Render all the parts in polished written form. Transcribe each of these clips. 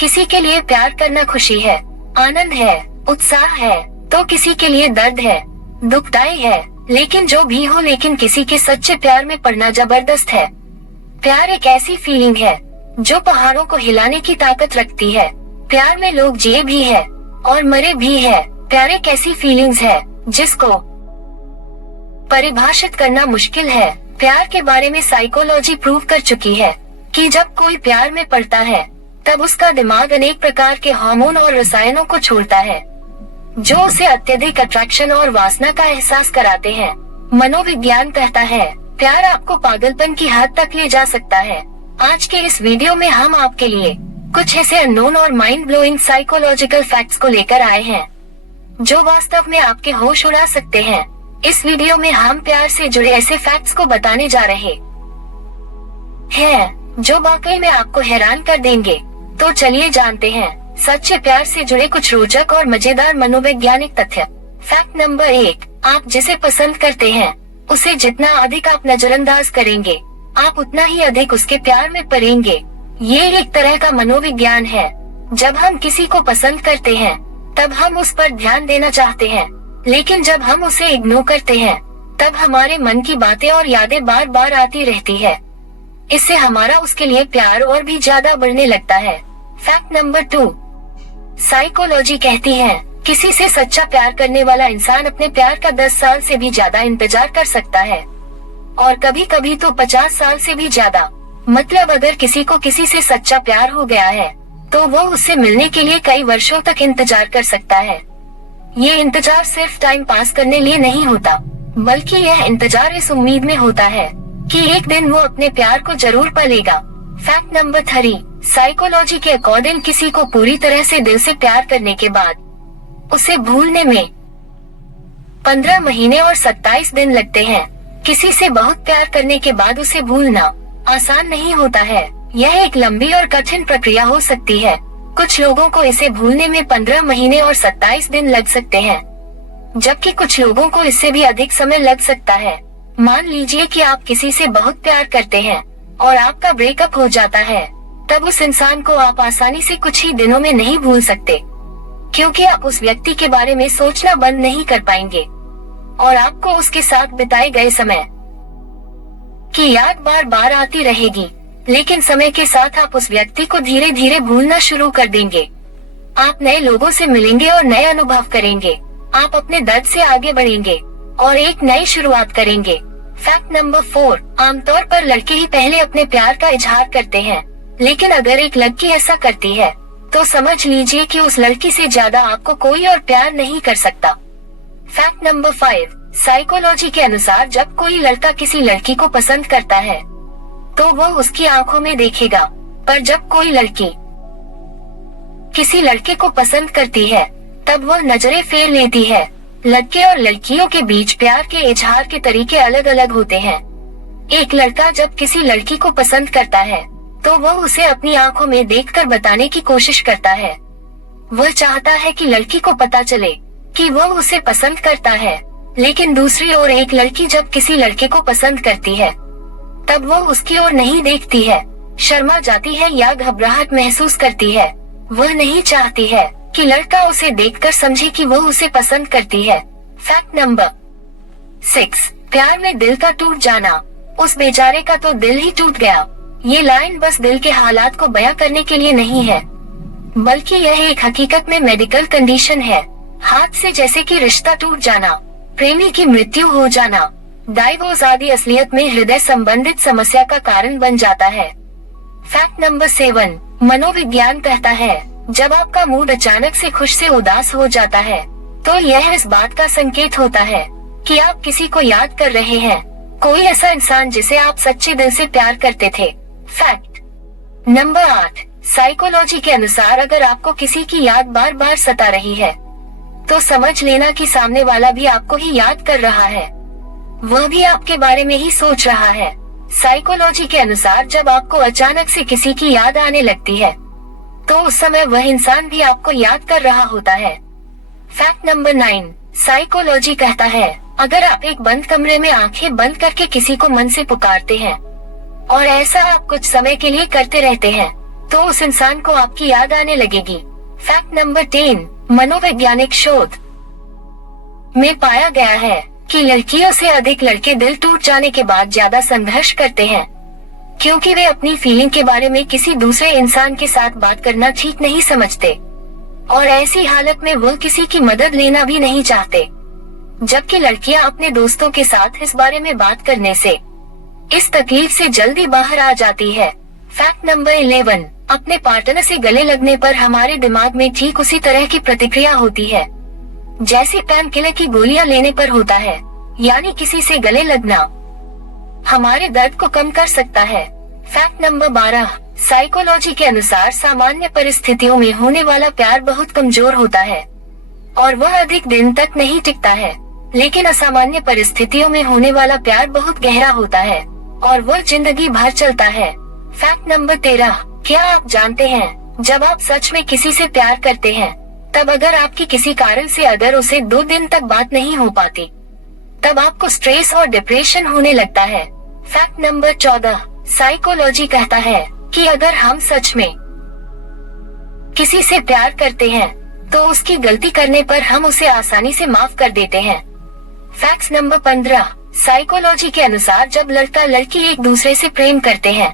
किसी के लिए प्यार करना खुशी है, आनंद है, उत्साह है, तो किसी के लिए दर्द है, दुखदाई है। लेकिन जो भी हो, लेकिन किसी के सच्चे प्यार में पड़ना जबरदस्त है। प्यार एक ऐसी फीलिंग है जो पहाड़ों को हिलाने की ताकत रखती है। प्यार में लोग जिए भी है और मरे भी है। प्यार एक ऐसी फीलिंग्स है जिसको परिभाषित करना मुश्किल है। प्यार के बारे में साइकोलॉजी प्रूव कर चुकी है कि जब कोई प्यार में पड़ता है तब उसका दिमाग अनेक प्रकार के हार्मोन और रसायनों को छोड़ता है जो उसे अत्यधिक अट्रैक्शन और वासना का एहसास कराते हैं। मनोविज्ञान कहता है प्यार आपको पागलपन की हद तक ले जा सकता है। आज के इस वीडियो में हम आपके लिए कुछ ऐसे अननोन और माइंड ब्लोइंग साइकोलॉजिकल फैक्ट्स को लेकर आए हैं जो वास्तव में आपके होश उड़ा सकते हैं। इस वीडियो में हम प्यार से जुड़े ऐसे फैक्ट्स को बताने जा रहे हैं जो वाकई में आपको हैरान कर देंगे। तो चलिए जानते हैं सच्चे प्यार से जुड़े कुछ रोचक और मजेदार मनोवैज्ञानिक तथ्य। फैक्ट नंबर 1, आप जिसे पसंद करते हैं उसे जितना अधिक आप नजरअंदाज करेंगे, आप उतना ही अधिक उसके प्यार में पड़ेंगे। ये एक तरह का मनोविज्ञान है। जब हम किसी को पसंद करते हैं तब हम उस पर ध्यान देना चाहते हैं, लेकिन जब हम उसे इग्नोर करते हैं तब हमारे मन की बातें और यादें बार बार आती रहती है। इससे हमारा उसके लिए प्यार और भी ज्यादा बढ़ने लगता है। फैक्ट नंबर 2, साइकोलॉजी कहती है किसी से सच्चा प्यार करने वाला इंसान अपने प्यार का 10 साल से भी ज्यादा इंतजार कर सकता है और कभी कभी तो 50 साल से भी ज्यादा। मतलब अगर किसी को किसी से सच्चा प्यार हो गया है तो वो उससे मिलने के लिए कई वर्षों तक इंतजार कर सकता है। ये इंतजार सिर्फ टाइम पास करने लिए नहीं होता, बल्कि यह इंतजार इस उम्मीद में होता है कि एक दिन वो अपने प्यार को जरूर पालेगा। फैक्ट नंबर 3, साइकोलॉजी के अकॉर्डिंग किसी को पूरी तरह से दिल से प्यार करने के बाद उसे भूलने में 15 महीने और 27 दिन लगते हैं। किसी से बहुत प्यार करने के बाद उसे भूलना आसान नहीं होता है। यह एक लंबी और कठिन प्रक्रिया हो सकती है। कुछ लोगों को इसे भूलने में 15 महीने और 27 दिन लग सकते हैं, जबकि कुछ लोगों को इससे भी अधिक समय लग सकता है। मान लीजिए कि आप किसी से बहुत प्यार करते हैं और आपका ब्रेकअप हो जाता है, तब उस इंसान को आप आसानी से कुछ ही दिनों में नहीं भूल सकते, क्योंकि आप उस व्यक्ति के बारे में सोचना बंद नहीं कर पाएंगे और आपको उसके साथ बिताए गए समय की याद बार बार आती रहेगी। लेकिन समय के साथ आप उस व्यक्ति को धीरे धीरे भूलना शुरू कर देंगे। आप नए लोगों से मिलेंगे और नए अनुभव करेंगे। आप अपने दर्द से आगे बढ़ेंगे और एक नई शुरुआत करेंगे। फैक्ट नंबर 4, आमतौर पर लड़के ही पहले अपने प्यार का इजहार करते हैं, लेकिन अगर एक लड़की ऐसा करती है तो समझ लीजिए कि उस लड़की से ज्यादा आपको कोई और प्यार नहीं कर सकता। फैक्ट नंबर 5, साइकोलॉजी के अनुसार जब कोई लड़का किसी लड़की को पसंद करता है तो वो उसकी आंखों में देखेगा, पर जब कोई लड़की किसी लड़के को पसंद करती है तब वो नजरें फेर लेती है। लड़के और लड़कियों के बीच प्यार के इजहार के तरीके अलग अलग होते हैं। एक लड़का जब किसी लड़की को पसंद करता है तो वो उसे अपनी आंखों में देखकर बताने की कोशिश करता है। वह चाहता है कि लड़की को पता चले कि वो उसे पसंद करता है। लेकिन दूसरी ओर एक लड़की जब किसी लड़के को पसंद करती है तब वो उसकी ओर नहीं देखती है, शर्मा जाती है या घबराहट महसूस करती है। वह नहीं चाहती है कि लड़का उसे देखकर समझे कि वो उसे पसंद करती है। फैक्ट नंबर 6, प्यार में दिल का टूट जाना। उस बेचारे का तो दिल ही टूट गया। ये लाइन बस दिल के हालात को बयां करने के लिए नहीं है, बल्कि यह एक हकीकत में मेडिकल कंडीशन है। हाथ से जैसे कि रिश्ता टूट जाना, प्रेमी की मृत्यु हो जाना, डाइवोर्स आदि असलियत में हृदय संबंधित समस्या का कारण बन जाता है। फैक्ट नंबर 7, मनोविज्ञान कहता है जब आपका मूड अचानक से खुश से उदास हो जाता है तो यह इस बात का संकेत होता है कि आप किसी को याद कर रहे हैं, कोई ऐसा इंसान जिसे आप सच्चे दिल से प्यार करते थे। फैक्ट नंबर 8, साइकोलॉजी के अनुसार अगर आपको किसी की याद बार बार सता रही है तो समझ लेना कि सामने वाला भी आपको ही याद कर रहा है, वह भी आपके बारे में ही सोच रहा है। साइकोलॉजी के अनुसार जब आपको अचानक से किसी की याद आने लगती है तो उस समय वह इंसान भी आपको याद कर रहा होता है। फैक्ट नंबर 9, साइकोलॉजी कहता है अगर आप एक बंद कमरे में आंखें बंद करके किसी को मन से पुकारते हैं और ऐसा आप कुछ समय के लिए करते रहते हैं तो उस इंसान को आपकी याद आने लगेगी। फैक्ट नंबर 10, मनोवैज्ञानिक शोध में पाया गया है कि लड़कियों से अधिक लड़के दिल टूट जाने के बाद ज्यादा संघर्ष करते हैं, क्योंकि वे अपनी फीलिंग के बारे में किसी दूसरे इंसान के साथ बात करना ठीक नहीं समझते और ऐसी हालत में वो किसी की मदद लेना भी नहीं चाहते, जबकि लड़कियां अपने दोस्तों के साथ इस बारे में बात करने से इस तकलीफ से जल्दी बाहर आ जाती है। फैक्ट नंबर 11, अपने पार्टनर से गले लगने पर हमारे दिमाग में ठीक उसी तरह की प्रतिक्रिया होती है जैसे पेन किलर की गोलियां लेने पर होता है, यानी किसी से गले लगना हमारे दर्द को कम कर सकता है। फैक्ट नंबर 12, साइकोलॉजी के अनुसार सामान्य परिस्थितियों में होने वाला प्यार बहुत कमजोर होता है और वह अधिक दिन तक नहीं टिकता है, लेकिन असामान्य परिस्थितियों में होने वाला प्यार बहुत गहरा होता है और वह जिंदगी भर चलता है। फैक्ट नंबर 13, क्या आप जानते हैं जब आप सच में किसी से प्यार करते हैं तब अगर आपकी किसी कारण से अगर उसे 2 दिन तक बात नहीं हो पाती तब आपको स्ट्रेस और डिप्रेशन होने लगता है। फैक्ट नंबर 14, साइकोलॉजी कहता है कि अगर हम सच में किसी से प्यार करते हैं तो उसकी गलती करने पर हम उसे आसानी से माफ कर देते हैं। फैक्ट नंबर 15, साइकोलॉजी के अनुसार जब लड़का लड़की एक दूसरे से प्रेम करते हैं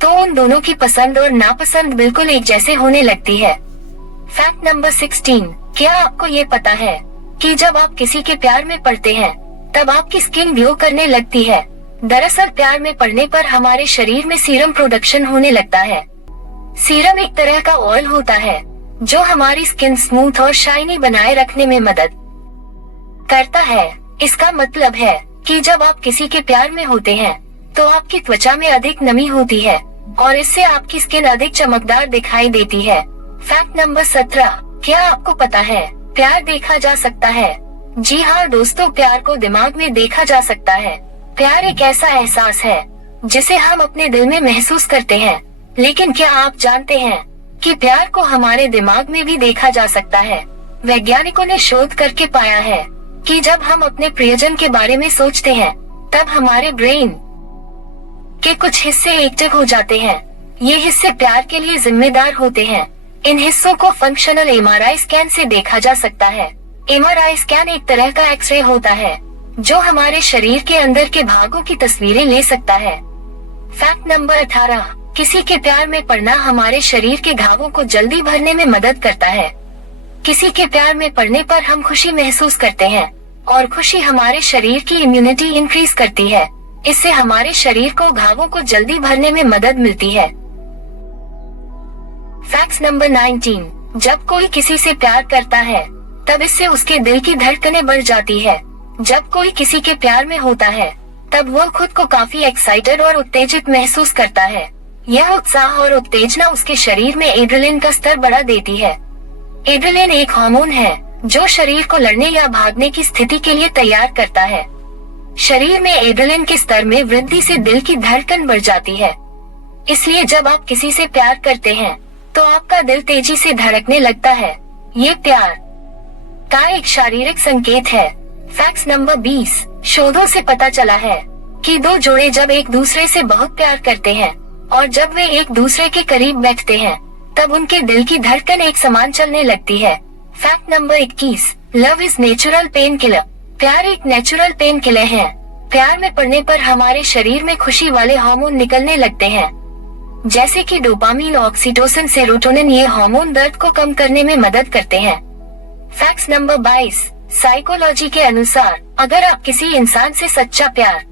तो उन दोनों की पसंद और नापसंद बिल्कुल एक जैसे होने लगती है। फैक्ट नंबर 16, क्या आपको ये पता है कि जब आप किसी के प्यार में पड़ते हैं तब आपकी स्किन ग्लो करने लगती है। दरअसल प्यार में पड़ने पर हमारे शरीर में सीरम प्रोडक्शन होने लगता है। सीरम एक तरह का ऑयल होता है जो हमारी स्किन स्मूथ और शाइनी बनाए रखने में मदद करता है। इसका मतलब है कि जब आप किसी के प्यार में होते हैं तो आपकी त्वचा में अधिक नमी होती है और इससे आपकी स्किन अधिक चमकदार दिखाई देती है। फैक्ट नंबर 17, क्या आपको पता है प्यार देखा जा सकता है? जी हाँ दोस्तों, प्यार को दिमाग में देखा जा सकता है। प्यार एक ऐसा एहसास है जिसे हम अपने दिल में महसूस करते हैं, लेकिन क्या आप जानते हैं कि प्यार को हमारे दिमाग में भी देखा जा सकता है? वैज्ञानिकों ने शोध करके पाया है कि जब हम अपने प्रियजन के बारे में सोचते हैं तब हमारे ब्रेन के कुछ हिस्से एक्टिव हो जाते हैं। ये हिस्से प्यार के लिए जिम्मेदार होते हैं। इन हिस्सों को फंक्शनल एमआरआई स्कैन से देखा जा सकता है। एमआरआई स्कैन एक तरह का एक्सरे होता है जो हमारे शरीर के अंदर के भागों की तस्वीरें ले सकता है। फैक्ट नंबर 18, किसी के प्यार में पड़ना हमारे शरीर के घावों को जल्दी भरने में मदद करता है। किसी के प्यार में पड़ने पर हम खुशी महसूस करते हैं और खुशी हमारे शरीर की इम्यूनिटी इंक्रीज करती है। इससे हमारे शरीर को घावों को जल्दी भरने में मदद मिलती है। फैक्ट नंबर 19, जब कोई किसी से प्यार करता है तब इससे उसके दिल की धड़कनें बढ़ जाती है। जब कोई किसी के प्यार में होता है तब वो खुद को काफी एक्साइटेड और उत्तेजित महसूस करता है। यह उत्साह और उत्तेजना उसके शरीर में एड्रेनलिन का स्तर बढ़ा देती है। एड्रेनलिन एक हार्मोन है जो शरीर को लड़ने या भागने की स्थिति के लिए तैयार करता है। शरीर में एड्रेनलिन के स्तर में वृद्धि से दिल की धड़कन बढ़ जाती है। इसलिए जब आप किसी से प्यार करते हैं तो आपका दिल तेजी से धड़कने लगता है। ये प्यार का एक शारीरिक संकेत है। फैक्ट नंबर 20, शोधों से पता चला है कि 2 जोड़े जब एक दूसरे से बहुत प्यार करते हैं और जब वे एक दूसरे के करीब बैठते हैं तब उनके दिल की धड़कन एक समान चलने लगती है। Fact number 21, love is natural pain killer. प्यार एक नेचुरल पेन किलर है। प्यार में पड़ने पर हमारे शरीर में खुशी वाले हार्मोन निकलने लगते हैं, जैसे कि डोपामीन, ऑक्सीटोसिन, सेरोटोनिन। ये हार्मोन दर्द को कम करने में मदद करते हैं। फैक्ट नंबर 22, साइकोलॉजी के अनुसार अगर आप किसी इंसान से सच्चा प्यार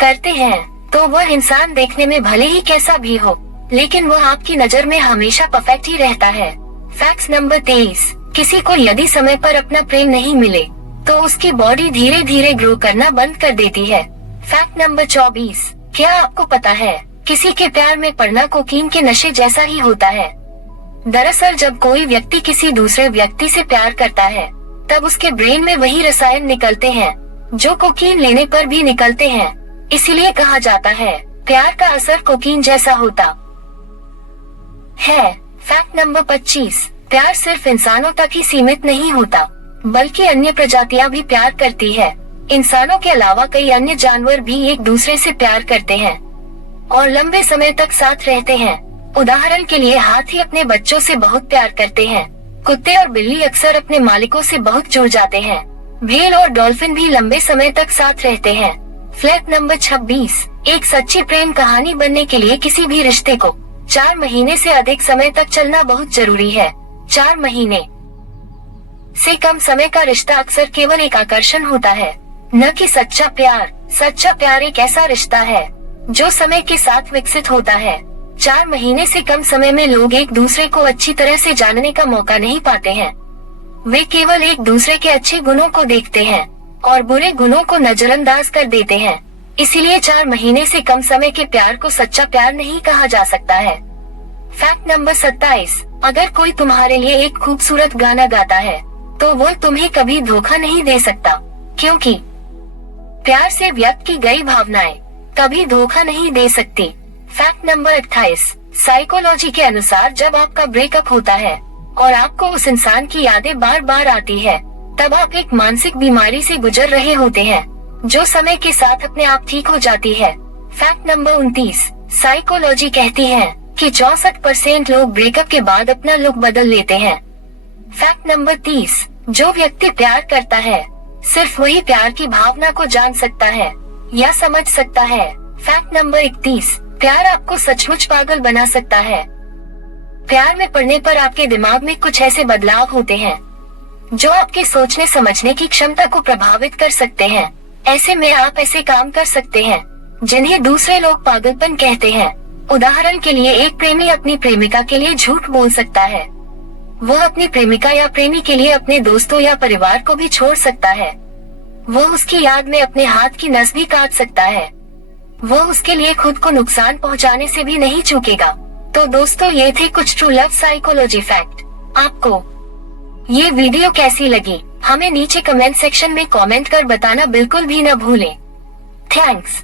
करते हैं तो वह इंसान देखने में भले ही कैसा भी हो, लेकिन वह आपकी नजर में हमेशा परफेक्ट ही रहता है। फैक्ट नंबर 23, किसी को यदि समय पर अपना प्रेम नहीं मिले तो उसकी बॉडी धीरे धीरे ग्रो करना बंद कर देती है। फैक्ट नंबर 24, क्या आपको पता है किसी के प्यार में पड़ना कोकीन के नशे जैसा ही होता है? दरअसल जब कोई व्यक्ति किसी दूसरे व्यक्ति से प्यार करता है तब उसके ब्रेन में वही रसायन निकलते हैं जो कोकीन लेने पर भी निकलते हैं। इसीलिए कहा जाता है प्यार का असर कोकीन जैसा होता है। फैक्ट नंबर 25, प्यार सिर्फ इंसानों तक ही सीमित नहीं होता बल्कि अन्य प्रजातियां भी प्यार करती है। इंसानों के अलावा कई अन्य जानवर भी एक दूसरे से प्यार करते हैं और लंबे समय तक साथ रहते हैं। उदाहरण के लिए हाथी अपने बच्चों से बहुत प्यार करते हैं। कुत्ते और बिल्ली अक्सर अपने मालिकों से बहुत जुड़ जाते हैं। व्हेल और डॉल्फिन भी लंबे समय तक साथ रहते हैं। फैक्ट नंबर 26, एक सच्ची प्रेम कहानी बनने के लिए किसी भी रिश्ते को 4 महीने से अधिक समय तक चलना बहुत जरूरी है। 4 महीने से कम समय का रिश्ता अक्सर केवल एक आकर्षण होता है, न कि सच्चा प्यार। सच्चा प्यार एक ऐसा रिश्ता है जो समय के साथ विकसित होता है। 4 महीने से कम समय में लोग एक दूसरे को अच्छी तरह से जानने का मौका नहीं पाते हैं। वे केवल एक दूसरे के अच्छे गुणों को देखते हैं और बुरे गुणों को नजरअंदाज कर देते हैं। इसीलिए 4 महीने से कम समय के प्यार को सच्चा प्यार नहीं कहा जा सकता है। फैक्ट नंबर 27, अगर कोई तुम्हारे लिए एक खूबसूरत गाना गाता है तो वो तुम्हें कभी धोखा नहीं दे सकता, क्योंकि प्यार से व्यक्त की गई भावनाएं कभी धोखा नहीं दे सकती। फैक्ट नंबर 28, साइकोलॉजी के अनुसार जब आपका ब्रेकअप होता है और आपको उस इंसान की यादें बार बार आती है, तब आप एक मानसिक बीमारी से गुजर रहे होते हैं, जो समय के साथ अपने आप ठीक हो जाती है। फैक्ट नंबर 29, साइकोलॉजी कहती है कि 64% लोग ब्रेकअप के बाद अपना लुक बदल लेते हैं। फैक्ट नंबर 30, जो व्यक्ति प्यार करता है सिर्फ वही प्यार की भावना को जान सकता है या समझ सकता है। फैक्ट नंबर 31, प्यार आपको सचमुच पागल बना सकता है। प्यार में पड़ने पर आपके दिमाग में कुछ ऐसे बदलाव होते हैं जो आपके सोचने समझने की क्षमता को प्रभावित कर सकते हैं। ऐसे में आप ऐसे काम कर सकते हैं जिन्हें दूसरे लोग पागलपन कहते हैं। उदाहरण के लिए एक प्रेमी अपनी प्रेमिका के लिए झूठ बोल सकता है। वह अपनी प्रेमिका या प्रेमी के लिए अपने दोस्तों या परिवार को भी छोड़ सकता है। वह उसकी याद में अपने हाथ की नस भी काट सकता है। वह उसके लिए खुद को नुकसान पहुंचाने से भी नहीं चूकेगा। तो दोस्तों, ये थे कुछ ट्रू लव साइकोलॉजी फैक्ट। आपको ये वीडियो कैसी लगी हमें नीचे कमेंट सेक्शन में कमेंट कर बताना बिल्कुल भी न भूलें। थैंक्स।